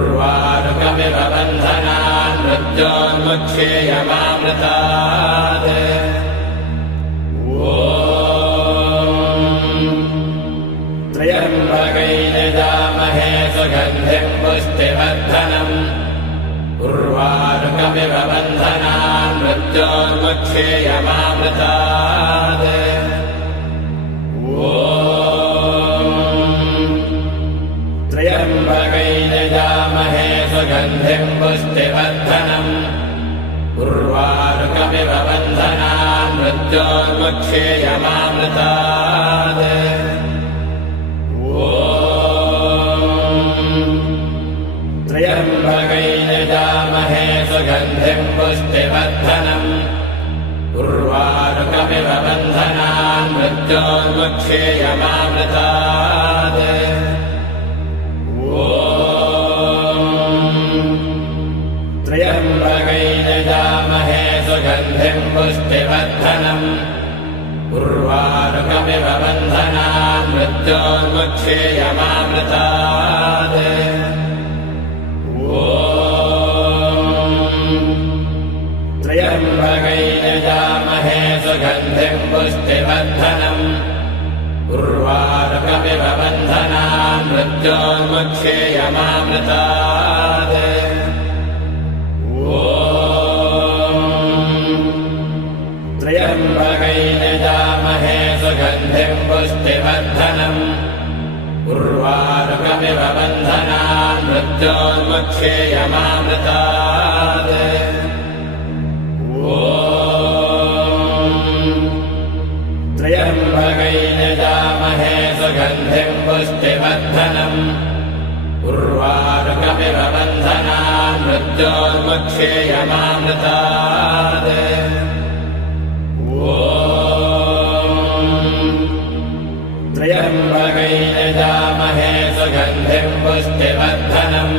उर्वारुकमिव बन्धनान् मृत्योन्मुक्षेयमामृतात् त्र्यम्बकैर्यजामहे सुगन्धिं पुष्टिवर्धनम् उर्वारुकमिव बन्धनान् मृत्योन्मुक्षेयमामृतात् त्र्यम्बकैर्यजामहे सुगन्धिं पुष्टिवर्धनम् उर्वारुकमिव बन्धनान् मृत्योन्मुक्षेयमामृतात् त्र्यम्बकैर्यजामहे सुगन्धिं पुष्टिवर्धनम् उर्वारुकमिव बन्धनान् मृत्योन्मुक्षेयमामृतात् त्र्यम्बकैर्यजामहे सुगन्धिं पुष्टिवर्धनम् उर्वारुकमिव बन्धनान् मृत्योन्मुक्षेयमामृतात् त्र्यम्बकैर्यजामहे सुगन्धिं पुष्टिवर्धनम् उर्वारुकमिव बन्धनान् मृत्योन्मुक्षेयमामृतात् त्र्यम्बकैर्यजामहे सुगन्धिं पुष्टिवर्धनम् उर्वारुकमिव बन्धनान् मृत्योन्मुक्षेयमामृतात् त्र्यम्बकैर्यजामहे सुगन्धिं पुष्टिवर्धनम् उर्वारुकमिव बन्धनान् मृत्योन्मुक्षेयमामृतात् त्र्यम्बकैर्यजामहे सुगन्धिं पुष्टिवर्धनम्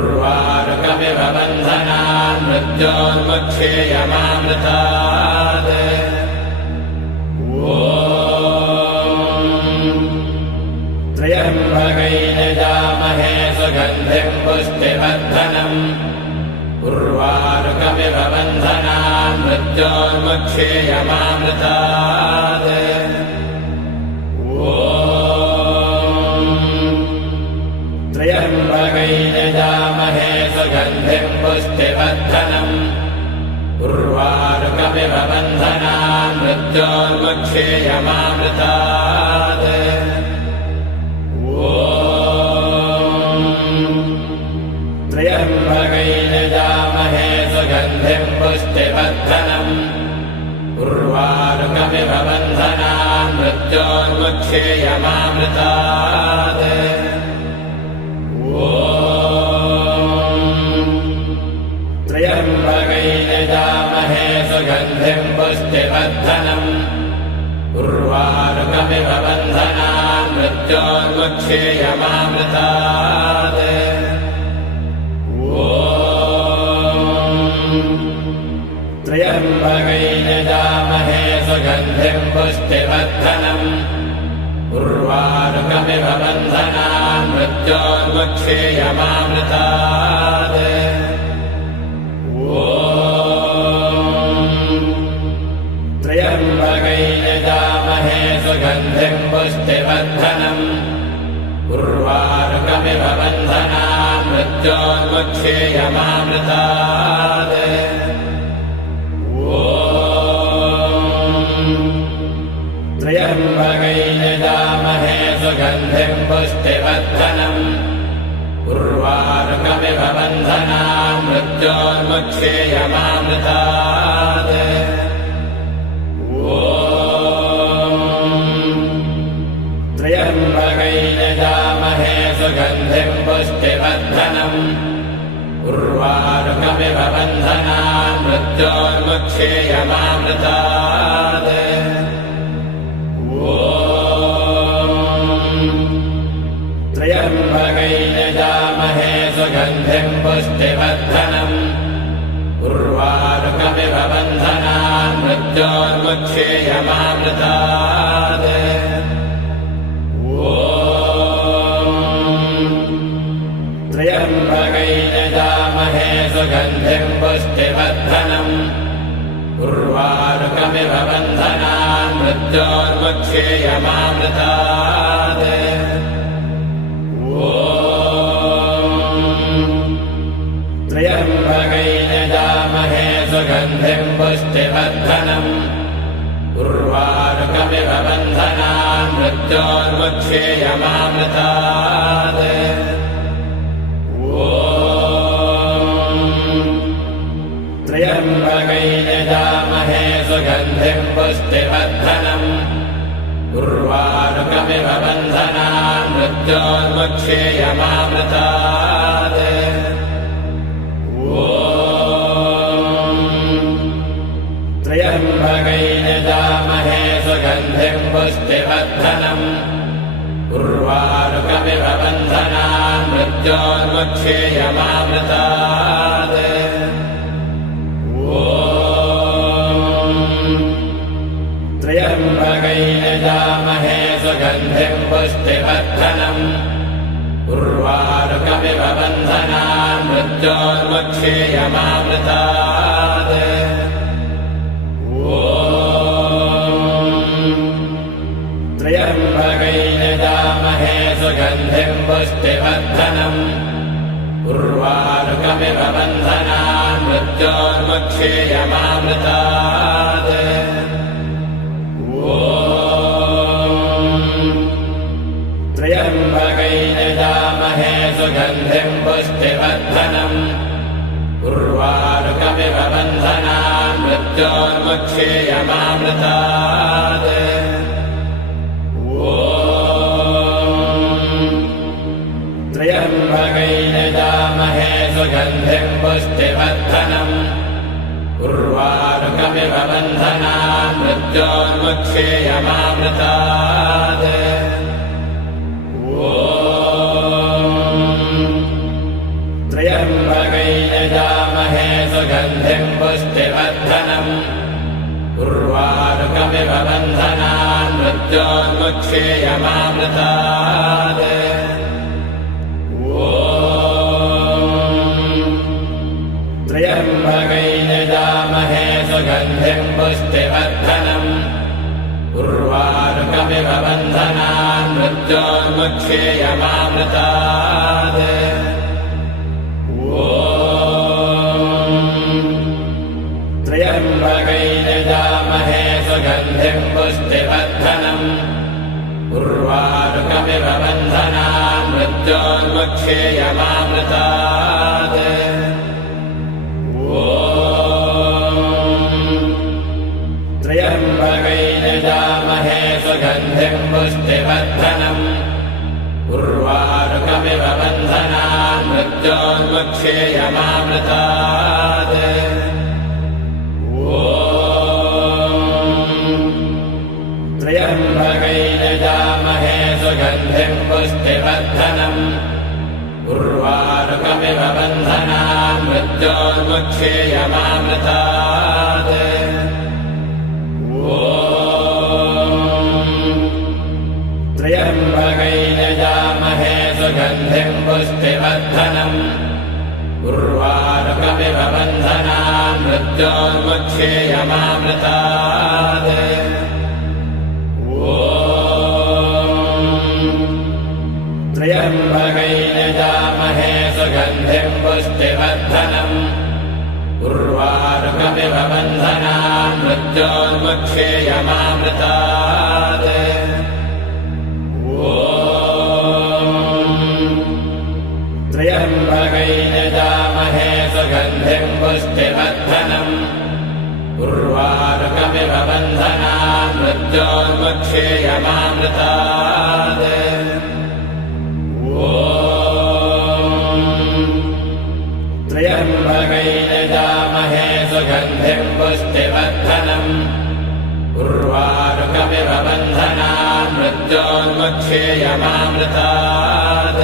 उर्वारुकमिव बन्धनान् मृत्योन्मुक्षेयमामृतात् त्र्यम्बकैर्यजामहे सुगन्धिं पुष्टिवर्धनम् उर्वारुकमिव बन्धनान् मृत्योन्मुक्षेयमामृतात् त्र्यम्बकैर्यजामहे सुगन्धिं पुष्टिवर्धनम् उर्वारुकमिव बन्धनान् मृत्योन्मुक्षेयमामृतात् त्र्यम्बकैर्यजामहे सुगन्धिं पुष्टिवर्धनम् उर्वारुकमिव बन्धनान् मृत्योन्मुक्षेयमामृतात् त्र्यम्बकैर्यजामहे सुगन्धिं पुष्टिवर्धनम् उर्वारुकमिव बन्धनान् मृत्योन्मुक्षेयमामृतात् त्र्यम्बकैर्यजामहे सुगन्धिं पुष्टिवर्धनम् उर्वारुकमिव बन्धनान् मृत्योन्मुक्षेयमामृतात् त्र्यम्बकैर्यजामहे सुगन्धिं पुष्टिवर्धनम् उर्वारुकमिव बन्धनान् मृत्योन्मुक्षेयमामृतात् त्र्यम्बकैर्यजामहे सुगन्धिं पुष्टिवर्धनम् उर्वारुकमिव बन्धनान् मृत्योन्मुक्षेयमामृतात् त्र्यम्बकैर्यजामहे सुगन्धिं पुष्टिवर्धनम् उर्वारुकमिव बन्धनान् मृत्योन्मुक्षेयमामृतात् त्र्यम्बकैर्यजामहे सुगन्धिं पुष्टिवर्धनम् उर्वारुकमिव बन्धनान् मृत्योन्मुक्षेयमामृतात् त्र्यम्बकैर्यजामहे सुगन्धिं पुष्टिवर्धनम् उर्वारुकमिव बन्धनान् मृत्योर्मुक्षेयमामृतात् त्र्यम्बकैर्यजामहे सुगन्धिं पुष्टिवर्धनम् उर्वारुकमिव बन्धनान् मृत्योर्मुक्षेयमामृतात् त्र्यम्बकैर्यजामहे सुगन्धिं पुष्टिवर्धनम् उर्वारुकमिव बन्धनान् मृत्योर्मुक्षेयमामृतात् त्र्यम्बकैर्यजामहे सुगन्धिं पुष्टिवर्धनम् उर्वारुकमिव बन्धनान् मृत्योर्मुक्षेयमामृतात् त्र्यम्बकैर्यजामहे सुगन्धिं पुष्टिवर्धनम् उर्वारुकमिव बन्धनान् मृत्योर्मुक्षेयमामृतात् त्र्यम्बकैर्यजामहे सुगन्धिं पुष्टिवर्धनम् उर्वारुकमिव बन्धनान् मृत्योर्मुक्षेयमामृतात् त्र्यम्बकैर्यजामहे सुगन्धिं पुष्टिवर्धनम् उर्वारुकमिव बन्धनान् मृत्योर्मुक्षेयमामृतात् त्र्यम्बकैर्यजामहे सुगन्धिं पुष्टिवर्धनम् उर्वारुकमिव बन्धनान् मृत्योर्मुक्षेयमामृतात् त्र्यम्बकैर्यजामहे सुगन्धिं पुष्टिवर्धनम् उर्वारुकमिव बन्धनान् मृत्योर्मुक्षेयमामृतात् त्र्यम्बकैर्यजामहे सुगन्धिं पुष्टिवर्धनम् उर्वारुकमिव बन्धनान् मृत्योर्मुक्षेयमामृतात् त्र्यम्बकैर्यजामहे सुगन्धिं पुष्टिवर्धनम् उर्वारुकमिव बन्धनान् मृत्योर्मुक्षेयमामृतात् त्र्यम्बकैर्यजामहे सुगन्धिं पुष्टिवर्धनम् उर्वारुकमिव बन्धनान् मृत्योर्मुक्षेयमामृतात् त्र्यम्बकैर्यजामहे सुगन्धिं पुष्टिवर्धनम् उर्वारुकमिव बन्धनान् मृत्योर्मुक्षेयमामृतात् त्र्यम्बकैर्यजामहे सुगन्धिं पुष्टिवर्धनम् उर्वारुकमिव बन्धनान् मृत्योर्मुक्षेयमामृतात् त्र्यम्बकैर्यजामहे सुगन्धिं पुष्टिवर्धनम् उर्वारुकमिव बन्धनान् मृत्योर्मुक्षेयमामृतात् त्र्यम्बकैर्यजामहे सुगन्धिं पुष्टिवर्धनम् उर्वारुकमिव बन्धनान् मृत्योर्मुक्षेयमामृतात् त्र्यम्बकैर्यजामहे सुगन्धिं पुष्टिवर्धनम् उर्वारुकमिव बन्धनान् मृत्योर्मुक्षेयमामृतात्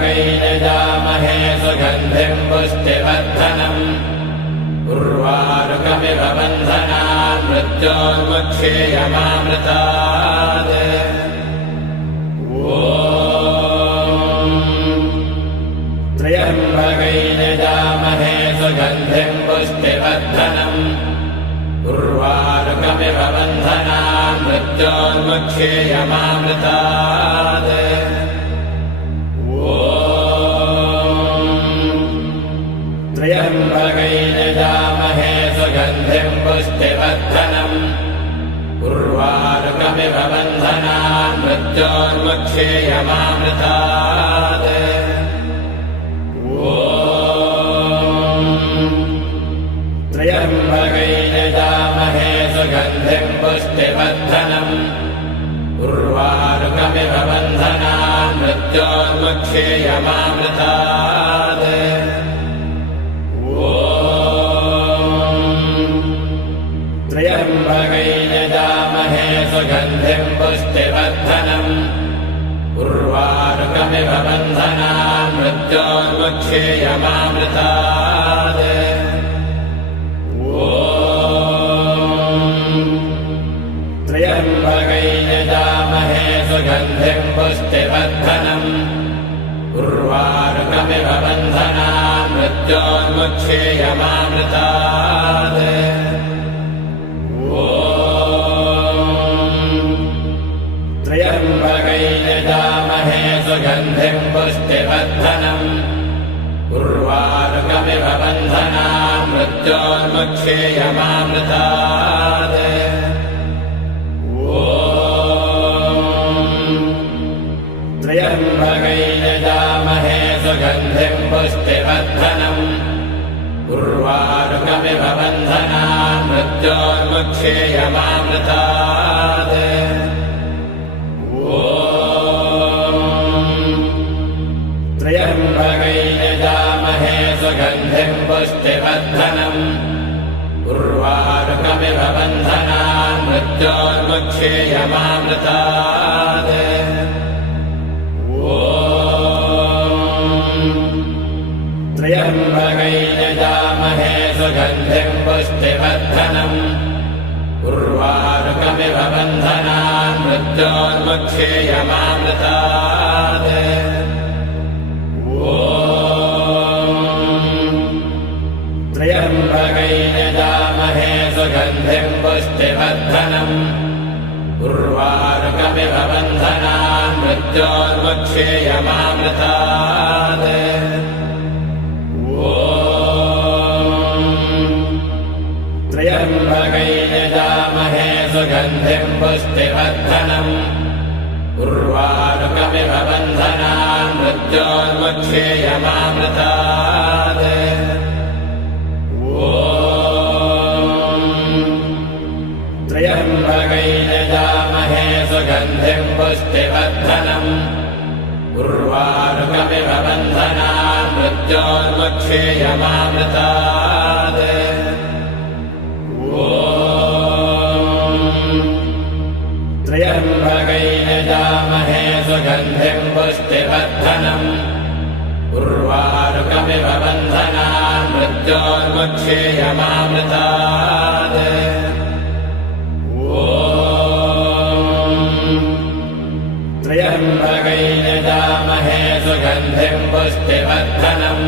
त्र्यम्बकैर्यजामहे सुगन्धिं पुष्टिवर्धनम् उर्वारुकमिव बन्धनान् मृत्योर्मुक्षेयमामृतात् मृत्योर्मुक्षेयमामृतात् त्र्यम्बकैर्यजामहे सुगन्धिं पुष्टिवर्धनम् उर्वारुकमिव बन्धनान् मृत्योर्मुक्षेयमामृतात् त्र्यम्बकैर्यजामहे सुगन्धिं पुष्टिवर्धनम् उर्वारुकमिव बन्धनान् मृत्योर्मुक्षेयमामृतात् त्र्यम्बकैर्यजामहे सुगन्धिं पुष्टिवर्धनम् उर्वारुकमिव बन्धनान् मृत्योर्मुक्षेयमामृतात् त्र्यम्बकैर्यजामहे सुगन्धिं पुष्टिवर्धनम् उर्वारुकमिव बन्धनान् मृत्योर्मुक्षेयमामृतात् त्र्यम्बकैर्यजामहे सुगन्धिं पुष्टिवर्धनम् उर्वारुकमिव बन्धनान् मृत्योर्मुक्षेयमामृतात् त्र्यम्बकैर्यजामहे सुगन्धिं पुष्टिवर्धनम् उर्वारुकमिव बन्धनान् मृत्योर्मुक्षेयमामृतात् त्र्यम्बकैर्यजामहे सुगन्धिं पुष्टिवर्धनम् उर्वारुकमिव बन्धनान् मृत्योर्मुक्षेयमामृतात् त्र्यम्बकैर्यजामहे सुगन्धिं पुष्टिवर्धनम् उर्वारुकमिव बन्धनान् मृत्योर्मुक्षेयमामृतात् त्र्यम्बकैर्यजामहे सुगन्धिं पुष्टिवर्धनम् उर्वारुकमिव बन्धनान् मृत्योर्मुक्षेयमामृतात् त्र्यम्बकैर्यजामहे सुगन्धिं पुष्टिवर्धनम् उर्वारुकमिव बन्धनान् मृत्योर्मुक्षेयमामृतात् त्र्यम्बकैर्यजामहे सुगन्धिं पुष्टिवर्धनम् उर्वारुकमिव बन्धनान् मृत्योर्मुक्षेयमामृतात् त्र्यम्बकैर्यजामहे सुगन्धिं पुष्टिवर्धनम् उर्वारुकमिव बन्धनान् मृत्योर्मुक्षेयमामृतात् त्र्यम्बकैर्यजामहे सुगन्धिं पुष्टिवर्धनम्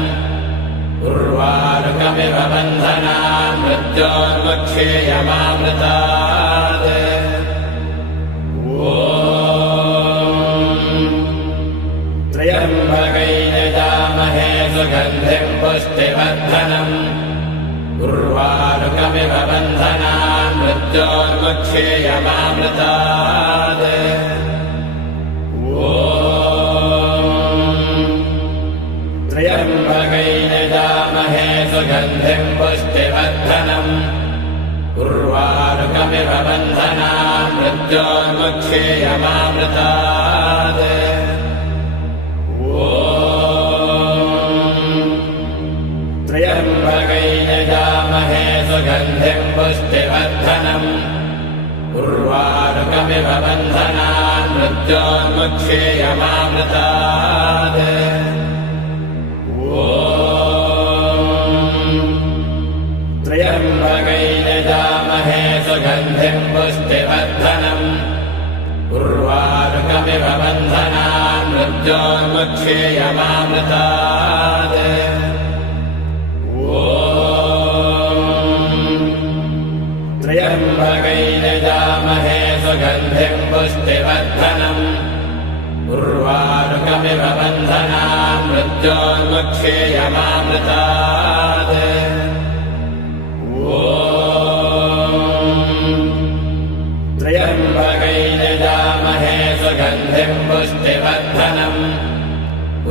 उर्वारुकमिव बन्धनान् मृत्योर्मुक्षेयमामृतात् त्र्यम्बकैर्यजामहे सुगन्धिं पुष्टिवर्धनम् उर्वारुकमिव बन्धनान् मृत्योर्मुक्षेयमामृतात् त्र्यम्बकैर्यजामहे सुगन्धिं पुष्टिवर्धनम् उर्वारुकमिव बन्धनान् मृत्योर्मुक्षेयमामृतात् त्र्यम्बकैर्यजामहे सुगन्धिं पुष्टिवर्धनम् उर्वारुकमिव बन्धनान् मृत्योर्मुक्षेयमामृतात् त्र्यम्बकैर्यजामहे सुगन्धिं पुष्टिवर्धनम् उर्वारुकमिव बन्धनान् मृत्योर्मुक्षेयमामृतात् त्र्यम्बकैर्यजामहे सुगन्धिं पुष्टिवर्धनम् पुष्टिवर्धनम् उर्वारुकमिव बन्धनान् मृत्योर्मुक्षेयमामृतात् त्र्यम्बकैर्यजामहे सुगन्धिम् पुष्टिवर्धनम्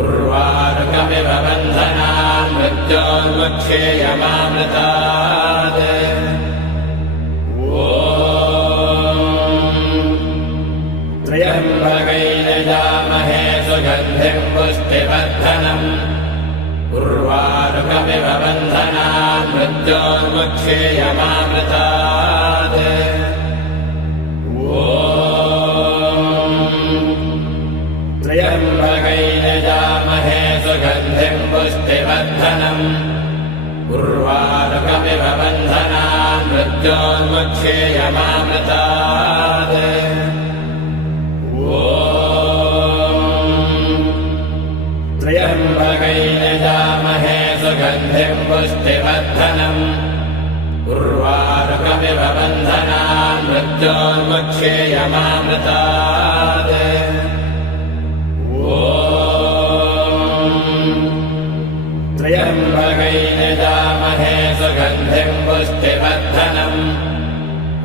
उर्वारुकमिव बन्धनान् मृत्योर्मुक्षेयमामृतात् त्र्यम्बकैर्यजामहे सुगन्धिम् पुष्टिवर्धनम् उर्वारुकमिव बन्धनान् मृत्योर्मुक्षेयमामृतात् त्र्यम्बकैर्यजामहे सुगन्धिम् पुष्टिवर्धनम् उर्वारुकमिव बन्धनान् मृत्योर्मुक्षेयमामृतात् त्र्यम्बकैर्यजामहे सुगन्धिम् पुष्टिवर्धनम् उर्वारुकमिव बन्धनान् मृत्योर्मुक्षेयमामृतात् त्र्यम्बकैर्यजामहे सुगन्धिम् पुष्टिवर्धनम्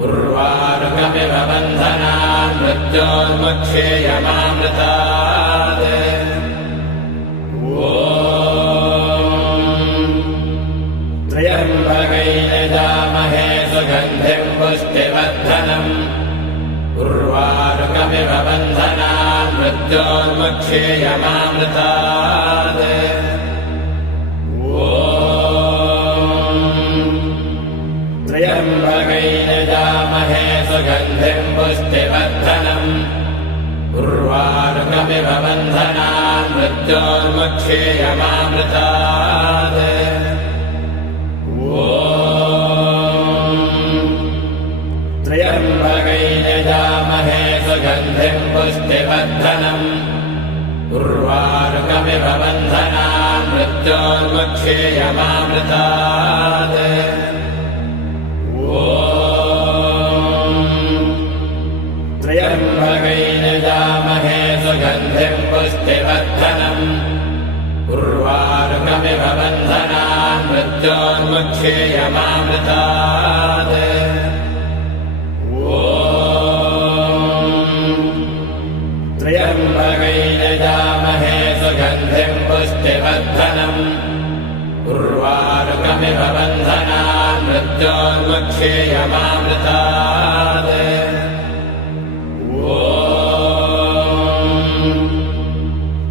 उर्वारुकमिव बन्धनान् मृत्योर्मुक्षेयमामृतात् त्र्यम्बकैर्यजामहे सुगन्धिम् पुष्टिवर्धनम् उर्वारुकमिव बन्धनान् मृत्योर्मुक्षेयमामृतात् त्र्यम्बकैर्यजामहे सुगन्धिम् पुष्टिवर्धनम् उर्वारुकमिव बन्धनान् मृत्योर्मुक्षेयमामृतात् त्र्यम्बकैर्यजामहे सुगन्धिम् पुष्टिवर्धनम् उर्वारुकमिव बन्धनान् मृत्योर्मुक्षेयमामृतात् त्र्यम्बकैर्यजामहे सुगन्धिम् पुष्टिवर्धनम् उर्वारुकमिव बन्धनान् मृत्योर्मुक्षेयमामृतात् त्र्यम्बकैर्यजामहे सुगन्धिम् पुष्टिवर्धनम् उर्वारुकमिव बन्धनान् मृत्योर्मुक्षेयमामृतात्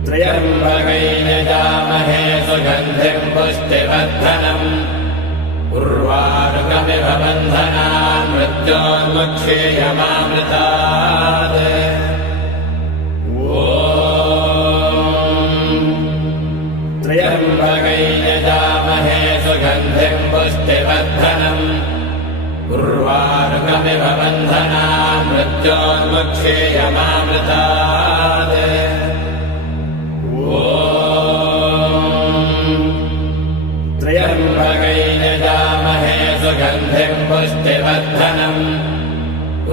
त्र्यम्बकैर्यजामहे सुगन्धिम् पुष्टिवर्धनम् उर्वारुकमिव बन्धनान् मृत्योर्मुक्षेयमामृतात् त्र्यम्बकैर्यजामहे सुगन्धिम् पुष्टिवर्धनम् उर्वारुकमिव बन्धनान् मृत्योर्मुक्षेयमामृतात् त्र्यम्बकैर्यजामहे सुगन्धिम् पुष्टिवर्धनम्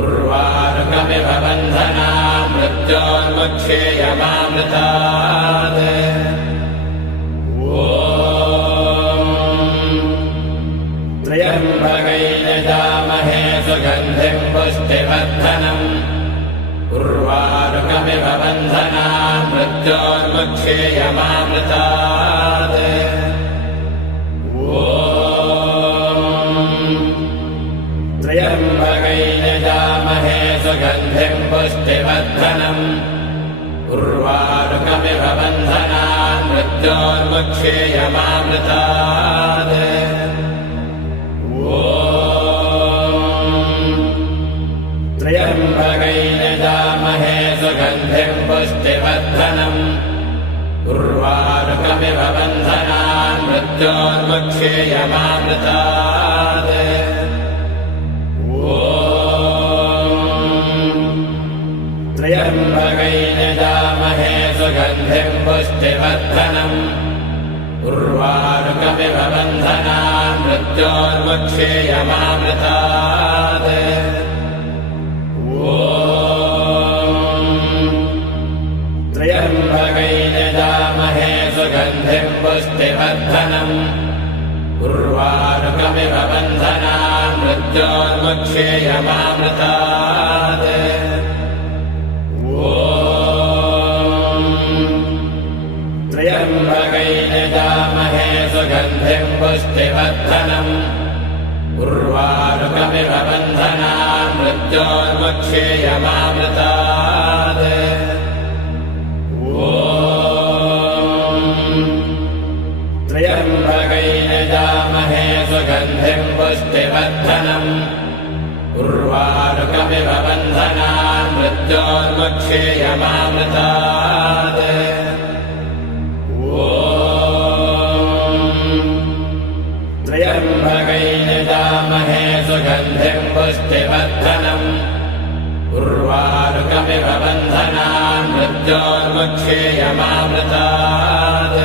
उर्वारुकमिव बन्धनान् मृत्योर्मुक्षेयमामृतात् त्र्यम्बकैर्यजामहे सुगन्धिम् पुष्टिवर्धनम् उर्वारुकमिव बन्धनान् मृत्योर्मुक्षेयमामृतात् त्र्यम्बकैर्यजामहे सुगन्धिम् पुष्टिवर्धनम् उर्वारुकमिव बन्धनान् मृत्योर्मुक्षेयमामृतात् त्र्यम्बकैर्यजामहे सुगन्धिम् पुष्टिवर्धनम् उर्वारुकमिव बन्धनान् मृत्योर्मुक्षेयमामृतात् त्र्यम्बकैर्यजामहे सुगन्धिम् पुष्टिवर्धनम् उर्वारुकमिव बन्धनान् मृत्योर्मुक्षेयमामृतात् पुष्टिवर्धनम् उर्वारुकमिव बन्धनान् मृत्योर्मुक्षेयमामृतात् त्र्यम्बकैर्यजामहे सुगन्धिम् पुष्टिवर्धनम् उर्वारुकमिव बन्धनान् मृत्योर्मुक्षेयमामृतात् त्र्यम्बकैर्यजामहे सुगन्धिम् पुष्टिवर्धनम् उर्वारुकमिव बन्धनान् मृत्योर्मुक्षेयमामृतात् त्र्यम्बकैर्यजामहे सुगन्धिम् पुष्टिवर्धनम् उर्वारुकमिव बन्धनान् मृत्योर्मुक्षेयमामृतात्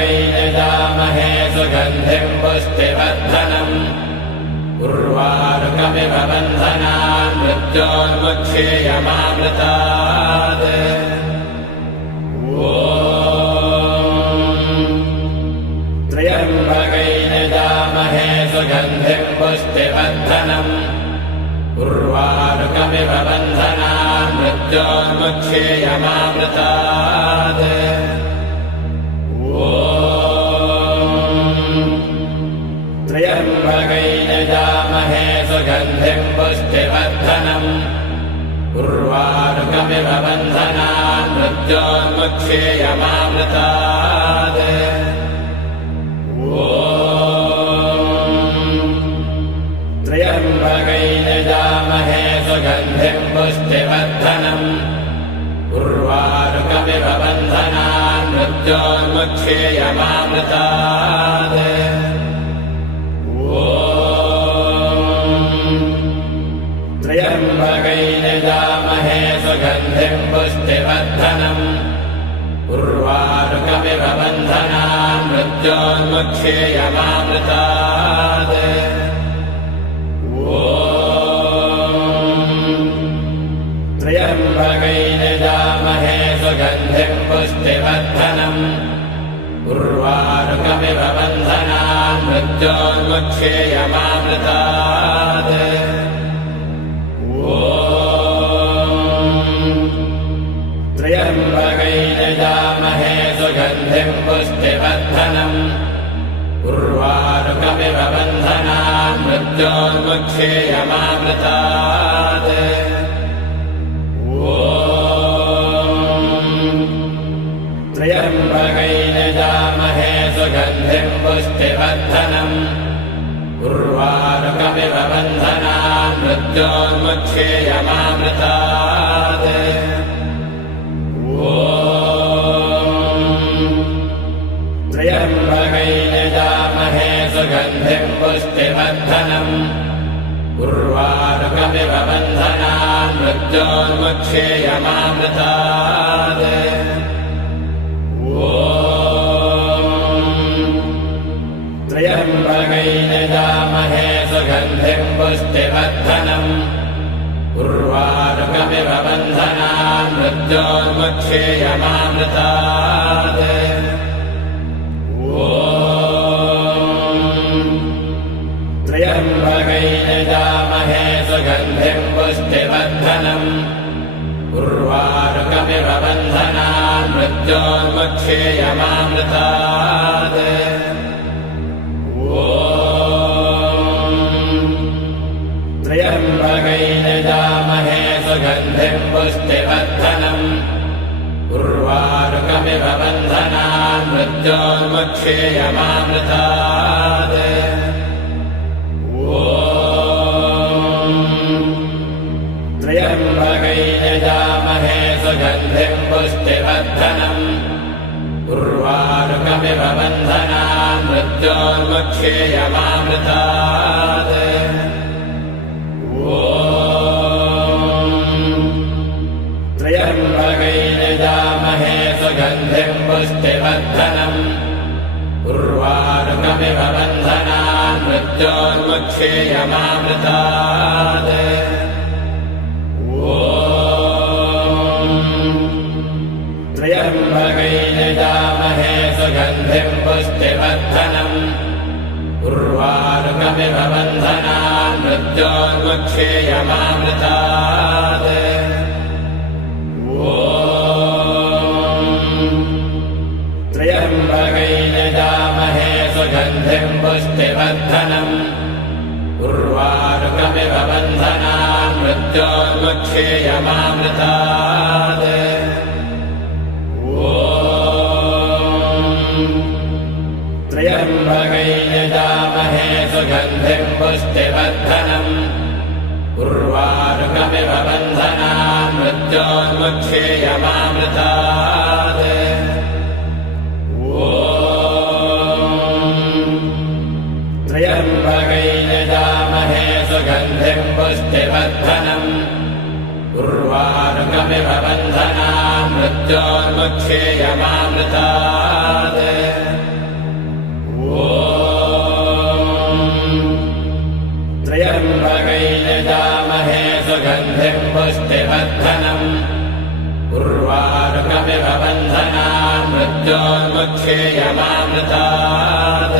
त्र्यम्बकैर्यजामहे सुगन्धिम् पुष्टिवर्धनम् उर्वारुकमिव बन्धनान् मृत्योर्मुक्षेयमामृतात् त्र्यम्बकैर्यजामहे सुगन्धिम् पुष्टिवर्धनम् उर्वारुकमिव बन्धनान् मृत्योर्मुक्षेयमामृतात् त्र्यम्बकैर्यजामहे सुगन्धिम् पुष्टिवर्धनम् उर्वारुकमिव बन्धनान् मृत्योर्मुक्षेयमामृतात् त्र्यम्बकैर्यजामहे सुगन्धिम् पुष्टिवर्धनम् उर्वारुकमिव बन्धनान् मृत्योर्मुक्षेयमामृतात् त्र्यम्बकैर्यजामहे सुगन्धिम् पुष्टिवर्धनम् उर्वारुकमिव बन्धनान् मृत्योर्मुक्षेयमामृतात् त्र्यम्बकैर्यजामहे सुगन्धिम् पुष्टिवर्धनम् उर्वारुकमिव बन्धनान् मृत्योर्मुक्षेयमामृतात् त्र्यम्बकैर्यजामहे सुगन्धिम् पुष्टिवर्धनम् उर्वारुकमिव बन्धनान् मृत्योर्मुक्षेयमामृतात् त्र्यम्बकैर्यजामहे सुगन्धिम् पुष्टिवर्धनम् उर्वारुकमिव बन्धनान् मृत्योर्मुक्षेयमामृतात् त्र्यम्बकैर्यजामहे सुगन्धिम् पुष्टिवर्धनम् उर्वारुकमिव बन्धनान् मृत्योर्मुक्षेयमामृतात् त्र्यम्बकैर्यजामहे सुगन्धिम् पुष्टिवर्धनम् उर्वारुकमिव बन्धनान् मृत्योर्मुक्षेयमामृतात् त्र्यम्बकैर्यजामहे सुगन्धिम् पुष्टिवर्धनम् उर्वारुकमिव बन्धनान् मृत्योर्मुक्षेयमामृतात् त्र्यम्बकैर्यजामहे सुगन्धिम् पुष्टिवर्धनम् उर्वारुकमिव बन्धनान् मृत्योर्मुक्षेयमामृतात् त्र्यम्बकैर्यजामहे सुगन्धिम् पुष्टिवर्धनम् उर्वारुकमिव बन्धनान् मृत्योर्मुक्षेयमामृतात् त्र्यम्बकैर्यजामहे सुगन्धिम् पुष्टिवर्धनम् उर्वारुकमिव बन्धनान् मृत्योर्मुक्षेयमामृतात् त्र्यम्बकैर्यजामहे सुगन्धिं पुष्टिवर्धनम् उर्वारुकमिव बन्धनान् मृत्योर्मुक्षेयमामृतात् त्र्यम्बकैर्यजामहे सुगन्धिं पुष्टिवर्धनम् उर्वारुकमिव बन्धनान् मृत्योर्मुक्षेयमामृतात् त्र्यम्बकैर्यजामहे सुगन्धिं पुष्टिवर्धनम् उर्वारुकमिव बन्धनान् मृत्योर्मुक्षेयमामृतात् त्र्यम्बकैर्यजामहे सुगन्धिं पुष्टिवर्धनम् उर्वारुकमिव बन्धनान् मृत्योर्मुक्षेयमामृतात् त्र्यम्बकैर्यजामहे सुगन्धिं पुष्टिवर्धनम् उर्वारुकमिव बन्धनान् मृत्योर्मुक्षेयमामृतात्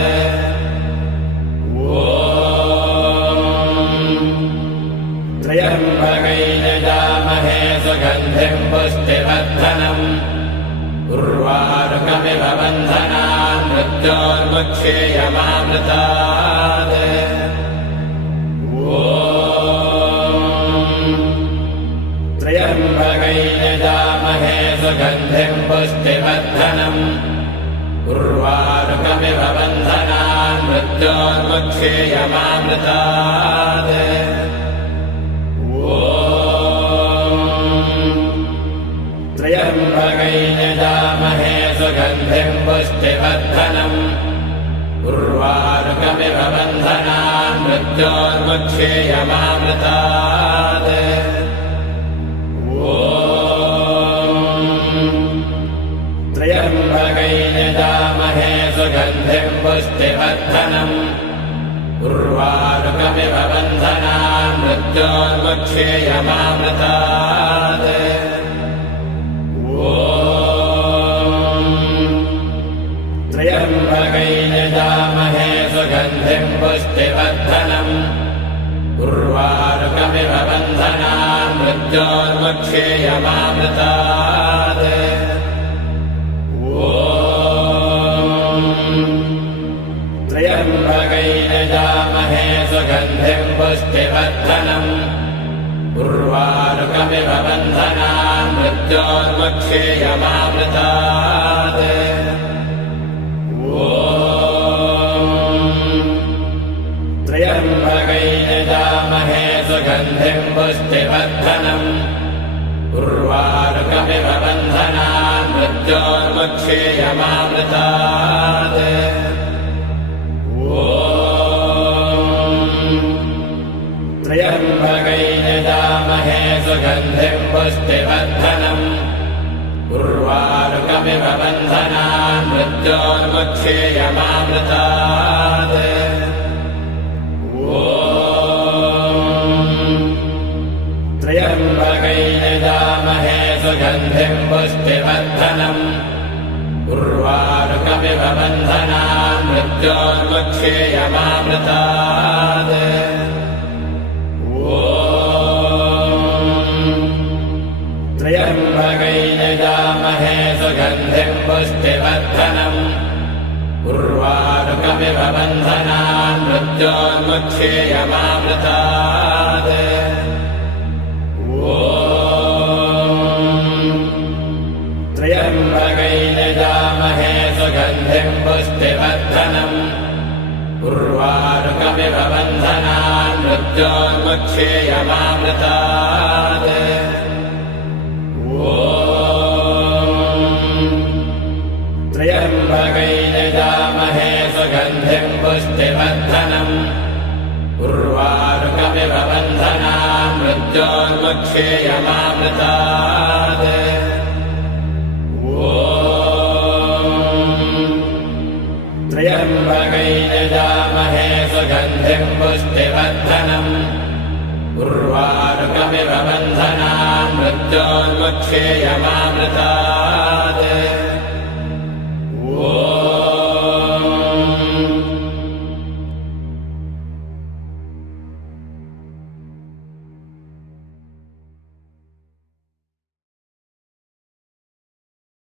त्र्यम्बकैर्यजामहे सुगन्धिं पुष्टिवर्धनम् उर्वारुकमिव बन्धनान् मृत्योर्मुक्षेयमामृतात् त्र्यम्बकैर्यजामहे सुगन्धिं पुष्टिवर्धनम् उर्वारुकमिव बन्धनान् मृत्योर्मुक्षेयमामृतात् त्र्यम्बकैर्यजामहे सुगन्धिं पुष्टिवर्धनम् उर्वारुकमिव बन्धनान् मृत्योर्मुक्षेयमामृतात् त्र्यम्बकैर्यजामहे सुगन्धिं पुष्टिवर्धनम् उर्वारुकमिव बन्धनान् मृत्योर्मुक्षेयमामृतात् त्र्यम्बकैर्यजामहे सुगन्धिं पुष्टिवर्धनम् उर्वारुकमिव बन्धनान् मृत्योर्मुक्षेयमामृतात् त्र्यम्बकैर्यजामहे सुगन्धिं पुष्टिवर्धनम् उर्वारुकमिव बन्धनान् मृत्योर्मुक्षेयमामृतात् त्र्यम्बकैर्यजामहे सुगन्धिं पुष्टिवर्धनम् उर्वारुकमिव बन्धनान् मृत्योर्मुक्षेयमामृतात् त्र्यम्बकैर्यजामहे सुगन्धिं पुष्टिवर्धनम् उर्वारुकमिव बन्धनान् मृत्योर्मुक्षेयमामृतात् त्र्यम्बकैर्यजामहे सुगन्धिं पुष्टिवर्धनम् उर्वारुकमिव बन्धनान् मृत्योर्मुक्षेयमामृतात् त्र्यम्बकैर्यजामहे सुगन्धिं पुष्टिवर्धनम् उर्वारुकमिव बन्धनान् मृत्योर्मुक्षेयमामृतात् त्र्यम्बकैर्यजामहे सुगन्धिं पुष्टिवर्धनम् उर्वारुकमिव बन्धनान् मृत्योर्मुक्षेयमामृतात् त्र्यम्बकैर्यजामहे सुगन्धिं पुष्टिवर्धनम् उर्वारुकमिव बन्धनान् मृत्योर्मुक्षेयमामृतात् त्र्यम्बकैर्यजामहे सुगन्धिं पुष्टिवर्धनम् उर्वारुकमिव बन्धनान् मृत्योर्मुक्षेयमामृतात्